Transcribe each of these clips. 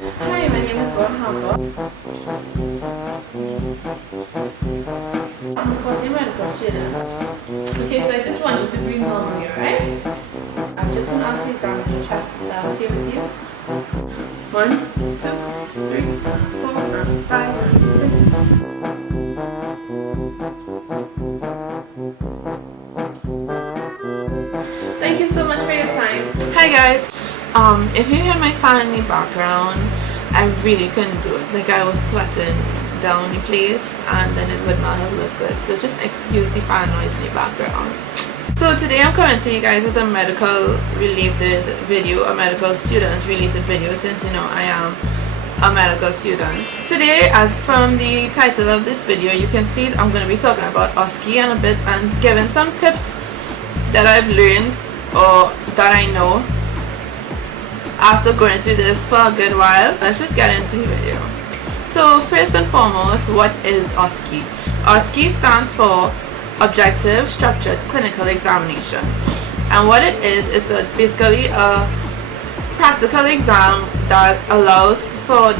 Hi, my name is Gordon Harper. I'm currently a medical student. Okay, so I just want you to breathe normally, alright? I'm just going to ask you to examine your chest. Is that okay with you? 1, 2, 3, 4, and 5, and 6. Thank you so much for your time. Hi guys. If you hear my fan in the background, I really couldn't do it. Like, I was sweating down the place and then it would not have looked good. So just excuse the fan noise in the background. So today I'm coming to you guys with a medical related video, a medical student related video, since you know I am a medical student. Today, as from the title of this video, you can see I'm going to be talking about OSCE and giving some tips that I've learned or that I know after going through this for a good while. Let's just get into the video. So first and foremost, what is OSCE? OSCE stands for Objective Structured Clinical Examination, and what it is basically a practical exam that allows for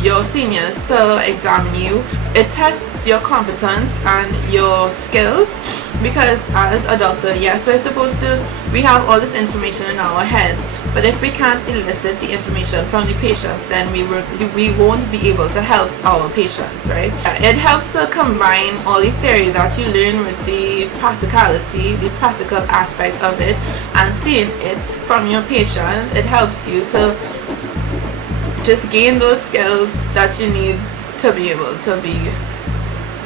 your seniors to examine you. It tests your competence and your skills, because as a doctor, yes, we have all this information in our head, but if we can't elicit the information from the patients, then we won't be able to help our patients, right? It helps to combine all the theory that you learn with the practicality, the practical aspect of it, and seeing it from your patient. It helps you to just gain those skills that you need to be able to be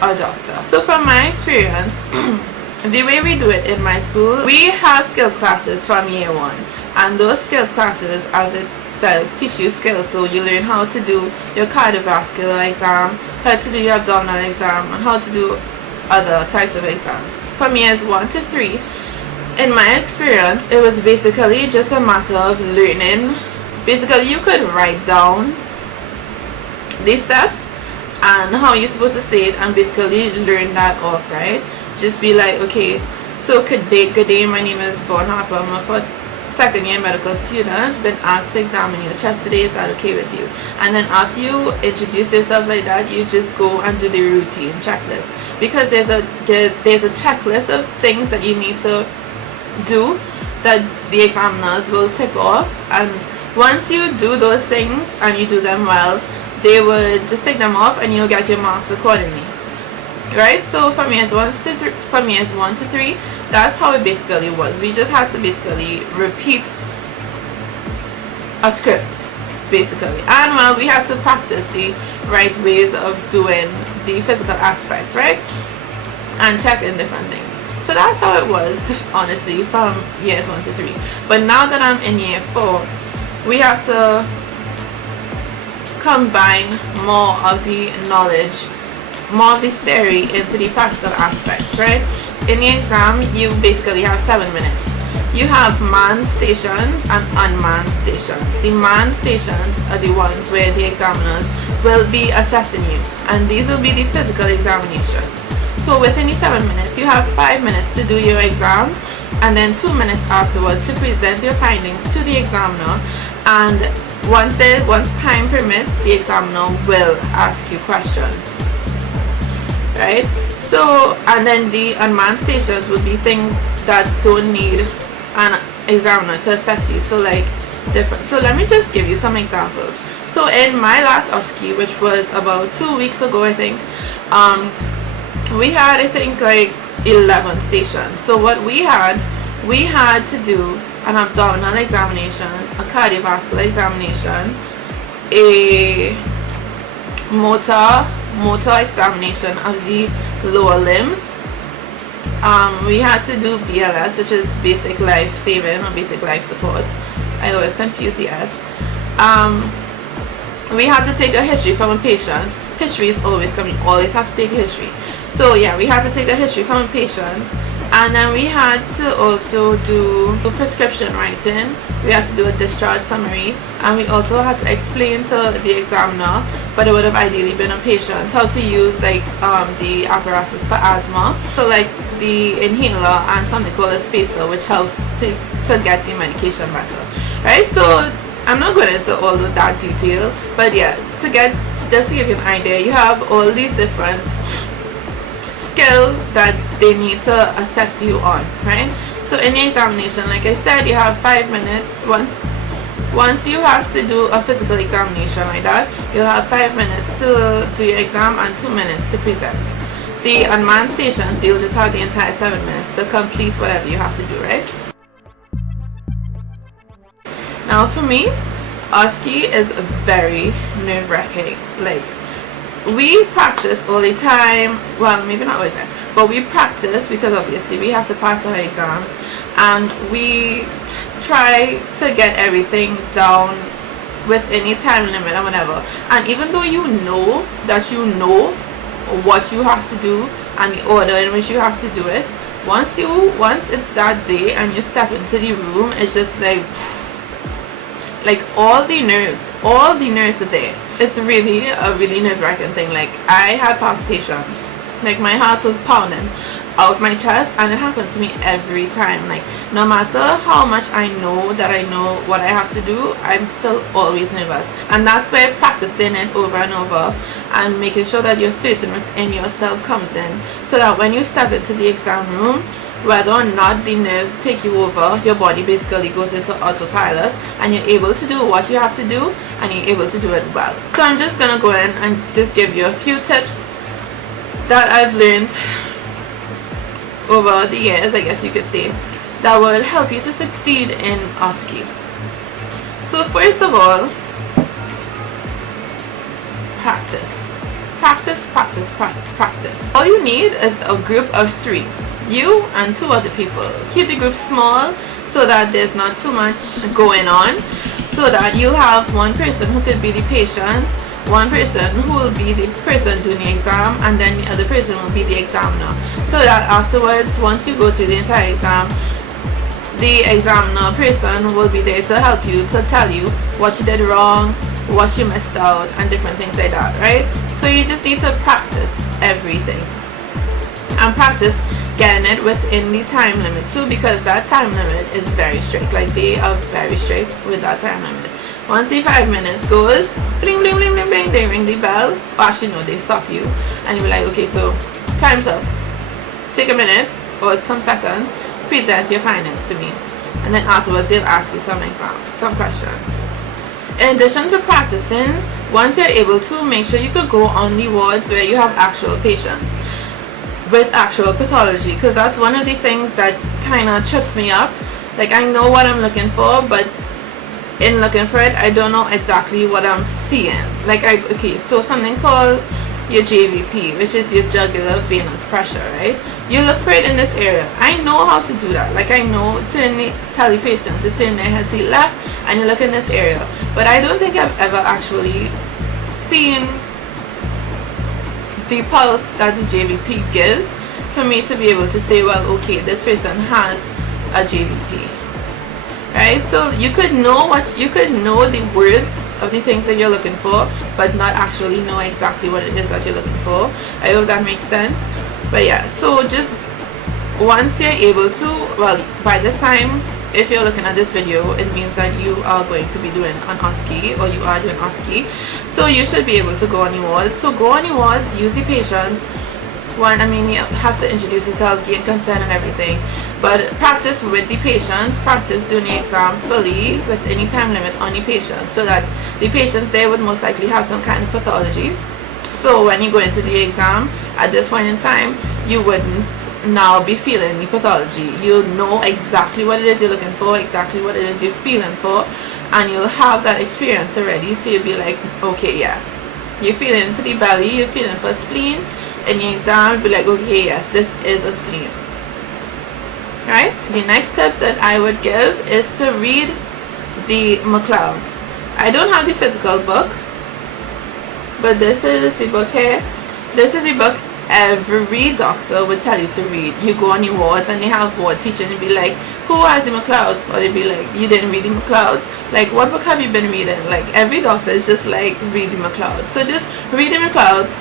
a doctor. So from my experience, the way we do it in my school, we have skills classes from year 1. And those skills classes, as it says, teach you skills. So you learn how to do your cardiovascular exam, how to do your abdominal exam, and how to do other types of exams. From years 1 to 3, in my experience, it was basically just a matter of learning. Basically, you could write down these steps and how you're supposed to say it and basically learn that off, right? Just be like, okay, so good day, my name is Gordon Harper. I'm a second year medical student, been asked to examine your chest today. Is that okay with you? And then after you introduce yourself like that, you just go and do the routine checklist, because there's a checklist of things that you need to do that the examiners will tick off, and once you do those things and you do them well, they would just take them off and you'll get your marks accordingly, right? So from years 1 to 3, that's how it basically was. We just had to basically repeat a script, basically, and well, we had to practice the right ways of doing the physical aspects, right, and checking different things. So that's how it was, honestly, from years 1 to 3. But now that I'm in year 4, we have to combine more of the knowledge, more of the theory into the practical aspects, right? In the exam, you basically have 7 minutes. You have manned stations and unmanned stations. The manned stations are the ones where the examiners will be assessing you, and these will be the physical examinations. So within the 7 minutes, you have 5 minutes to do your exam, and then 2 minutes afterwards to present your findings to the examiner. And once time permits, the examiner will ask you questions, right? So, and then the unmanned stations would be things that don't need an examiner to assess you. So like different. So let me just give you some examples. So in my last OSCE, which was about 2 weeks ago, I think, we had, I think, like 11 stations. So what we had to do an abdominal examination, a cardiovascular examination, a motor examination of the lower limbs. We had to do BLS, which is basic life saving or basic life support. I always confuse the S. We had to take a history from a patient. History is always coming, always has to take a history. So yeah, we had to take a history from a patient, and then we had to also do prescription writing. We had to do a discharge summary, and we also had to explain to the examiner, but it would have ideally been a patient, how to use like the apparatus for asthma. So like the inhaler and something called a spacer, which helps to get the medication better, right? So I'm not going into all of that detail, but yeah, just to give you an idea, you have all these different skills that they need to assess you on, right? So in the examination, like I said, you have 5 minutes. Once you have to do a physical examination like that, you'll have 5 minutes to do your exam and 2 minutes to present. The unmanned stations, you'll just have the entire 7 minutes to complete whatever you have to do, right? Now for me, OSCE is very nerve-wracking. Like, we practice all the time. Well, maybe not always, but we practice because obviously we have to pass our exams, and we try to get everything down with any time limit and whatever. And even though you know that you know what you have to do and the order in which you have to do it, once it's that day and you step into the room, it's just like all the nerves are there. It's really a really nerve-wracking thing. Like, I had palpitations, like my heart was pounding out my chest, and it happens to me every time. Like, no matter how much I know that I know what I have to do, I'm still always nervous. And that's where practicing it over and over and making sure that you're certain within yourself comes in, so that when you step into the exam room, whether or not the nerves take you over, your body basically goes into autopilot and you're able to do what you have to do, and you're able to do it well. So I'm just gonna go in and just give you a few tips that I've learned over the years, I guess you could say, that will help you to succeed in OSCE. So first of all, practice. All you need is a group of 3. You and 2 other people. Keep the group small so that there's not too much going on, so that you'll have one person who could be the patient, one person who will be the person doing the exam, and then the other person will be the examiner. So that afterwards, once you go through the entire exam, the examiner person will be there to help you, to tell you what you did wrong, what you missed out, and different things like that, right? So you just need to practice everything, and practice getting it within the time limit too, because that time limit is very strict. Like, they are very strict with that time limit. Once the 5 minutes goes, bling bling bling bling bling, they ring the bell, or actually no, they stop you, and you're like, okay, so time's up, take a minute or some seconds, present your findings to me, and then afterwards they'll ask you some questions. In addition to practicing, once you're able to, make sure you could go on the wards where you have actual patients with actual pathology, because that's one of the things that kind of trips me up. Like, I know what I'm looking for, but in looking for it, I don't know exactly what I'm seeing. Like, okay, so something called your JVP, which is your jugular venous pressure, right? You look for it in this area. I know how to do that. Like, I know tell the patient to turn their head to the left and you look in this area, but I don't think I've ever actually seen the pulse that the JVP gives for me to be able to say, well, okay, this person has a JVP, right? So you could know the words of the things that you're looking for, but not actually know exactly what it is that you're looking for. I hope that makes sense. But yeah, so just once you're able to, well, by this time, if you're looking at this video, it means that you are going to be doing an OSCE, or you are doing OSCE, so you should be able to go on your wards. So go on your wards, use the patients. One, I mean, you have to introduce yourself, gain consent and everything, but practice with the patients, practice doing the exam fully with any time limit on the patients, so that the patients there would most likely have some kind of pathology. So when you go into the exam, at this point in time, you wouldn't now be feeling the pathology. You'll know exactly what it is you're looking for, exactly what it is you're feeling for, and you'll have that experience already. So you'll be like, okay, yeah, you're feeling for the belly, you're feeling for spleen. In the exam, you'll be like, okay, yes, this is a spleen. Right? The next tip that I would give is to read the McLeod's. I don't have the physical book, but this is the book here. This is the book every doctor would tell you to read. You go on your wards and they have ward teacher and they'd be like, who has the McLeod's? Or they'd be like, you didn't read the McLeod's? Like, what book have you been reading? Like, every doctor is just like, read the McLeod's. So just read the McLeod's.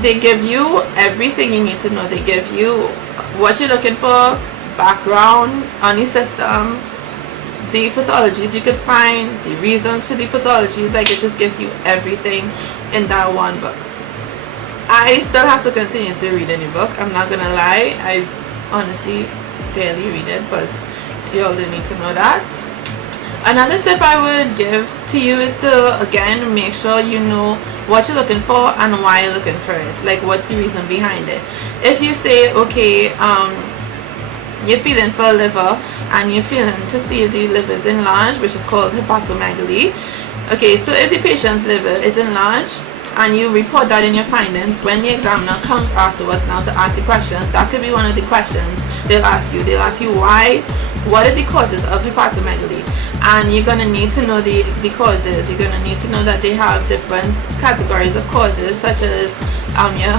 They give you everything you need to know. They give you what you're looking for, background on the system, the pathologies you could find, the reasons for the pathologies. Like, it just gives you everything in that one book. I still have to continue to read any book, I'm not gonna lie. I honestly barely read it, but you all do need to know that. Another tip I would give to you is to, again, make sure you know what you're looking for and why you're looking for it. Like, what's the reason behind it. If you say, okay, you're feeling for a liver and you're feeling to see if the liver is enlarged, which is called hepatomegaly. Okay, so if the patient's liver is enlarged and you report that in your findings, when the examiner comes afterwards now to ask you questions, that could be one of the questions they'll ask you. They'll ask you why, what are the causes of hepatomegaly? And you're going to need to know the causes. You're going to need to know that they have different categories of causes, such as your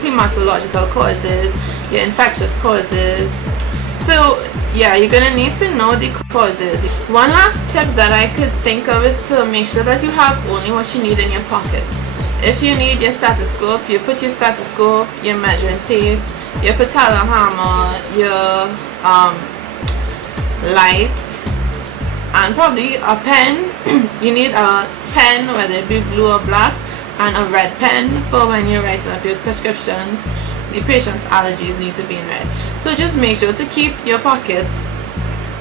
hematological causes, your infectious causes. So yeah, you're going to need to know the causes. One last tip that I could think of is to make sure that you have only what you need in your pockets. If you need your stethoscope, you put your stethoscope, your measuring tape, your patella hammer, your lights, and probably a pen. You need a pen, whether it be blue or black, and a red pen for when you're writing up your prescriptions. The patient's allergies need to be in red. So just make sure to keep your pockets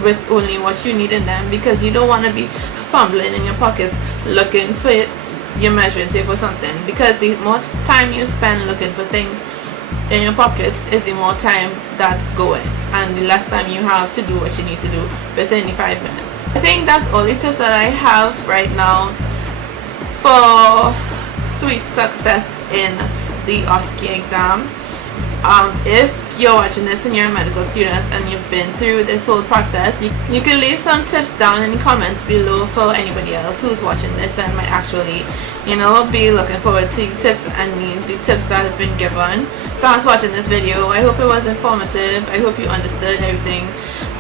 with only what you need in them, because you don't want to be fumbling in your pockets looking for your measuring tape or something, because the more time you spend looking for things in your pockets is the more time that's going, and the less time you have to do what you need to do within the 5 minutes. I think that's all the tips that I have right now for sweet success in the OSCE exam. If you're watching this and you're a medical student and you've been through this whole process, you can leave some tips down in the comments below for anybody else who's watching this and might actually, be looking forward to tips and the tips that have been given. Thanks for watching this video. I hope it was informative. I hope you understood everything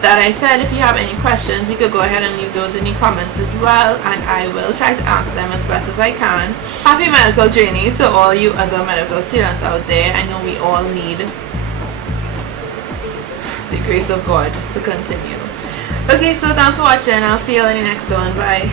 that I said. If you have any questions, you could go ahead and leave those in the comments as well, and I will try to answer them as best as I can. Happy medical journey to all you other medical students out there. I know we all need the grace of God to continue. Okay, so thanks for watching. I'll see you in the next one. Bye.